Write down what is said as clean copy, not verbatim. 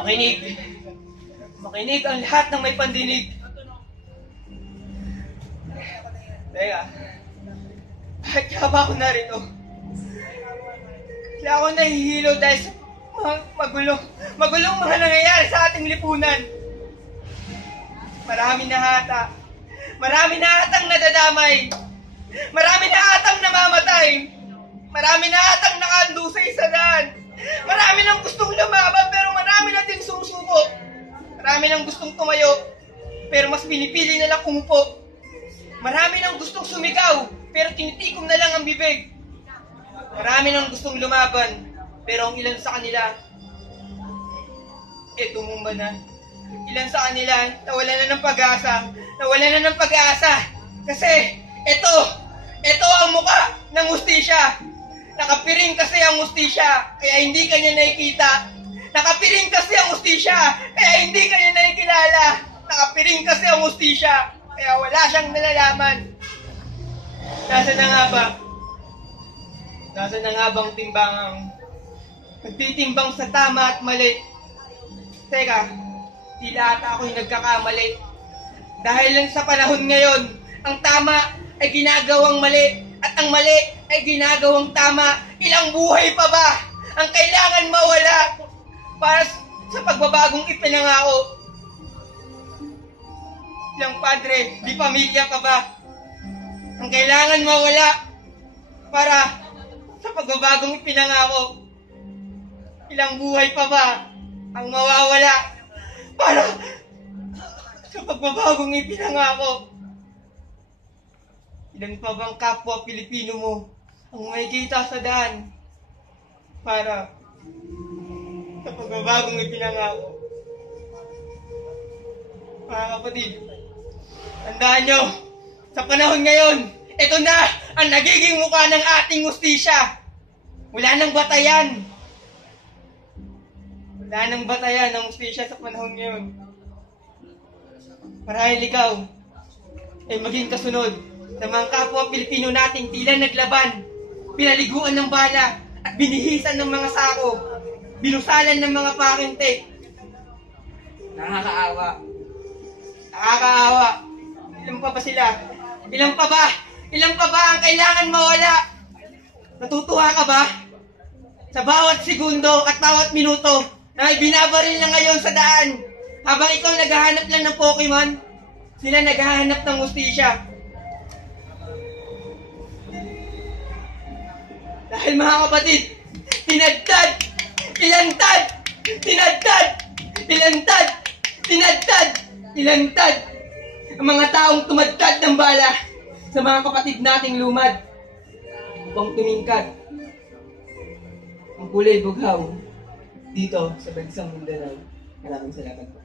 Makinig. Makinig ang lahat ng may pandinig. Teka. Bakit kaya ba ako narito? Kaya ako nahihilo dahil sa magulong mga nangyayari sa ating lipunan. Marami na hata. Marami na hatang nadadamay. Marami na hatang namamatay. Marami na hatang nakandusay sa daan. Marami nang gustong lumaban pero marami na din sumusuko. Marami nang gustong tumayo pero mas pinipili na lang kumupo. Marami nang gustong sumigaw pero tinitikom na lang ang bibig. Marami nang gustong lumaban pero ang ilan sa kanila tumumba na. Ilan sa kanila nawala na ng pag-asa. Nawala na ng pag-asa kasi ito ang muka ng hustisya. Nakapiring kasi ang hustisya, kaya hindi kanya nakikita. Nakapiring kasi ang hustisya, kaya hindi kanya nakikilala. Nakapiring kasi ang hustisya, kaya wala siyang nalalaman. Nasaan na nga ba? Nasaan na nga bang timbangang nagtitimbang sa tama at mali? Teka, tila ata ako'y nagkakamali. Dahil lang sa panahon ngayon, ang tama ay ginagawang mali. At ang mali ay ginagawang tama. Ilang buhay pa ba ang kailangan mawala para sa pagbabagong ipinangako? Ilang padre, di pamilya pa ba ang kailangan mawala para sa pagbabagong ipinangako? Ilang buhay pa ba ang mawawala para sa pagbabagong ipinangako? Ilan pa bang kapwa Pilipino mo ang makikita sa daan para sa pagbabagong ipinangako? Mga kapatid, tandaan nyo, sa panahon ngayon, ito na ang nagiging mukha ng ating hustisya. Wala nang batayan. Wala nang batayan ng hustisya sa panahon ngayon. Marahil ikaw ay maging kasunod sa mga kapwa Pilipino nating tila naglaban, pinaliguan ng bala at binihisan ng mga sako, binusalan ng mga pakintik. Nakakaawa. Nakakaawa. Ilan pa ba sila? Ilan pa ba? Ilan pa ba ang kailangan mawala? Natutuwa ka ba? Sa bawat segundo at bawat minuto na binabaril na ngayon sa daan, habang ikaw naghahanap lang ng Pokemon, sila naghahanap ng hustisya. Dahil mga kapatid, tinadtad, ilantad, tinadtad, ilantad, tinadtad, ilantad ang mga taong tumadtad ng bala sa mga kapatid nating lumad upang tumingkad ang kulay bughaw dito sa bansang Mindanao. Maraming salamat po.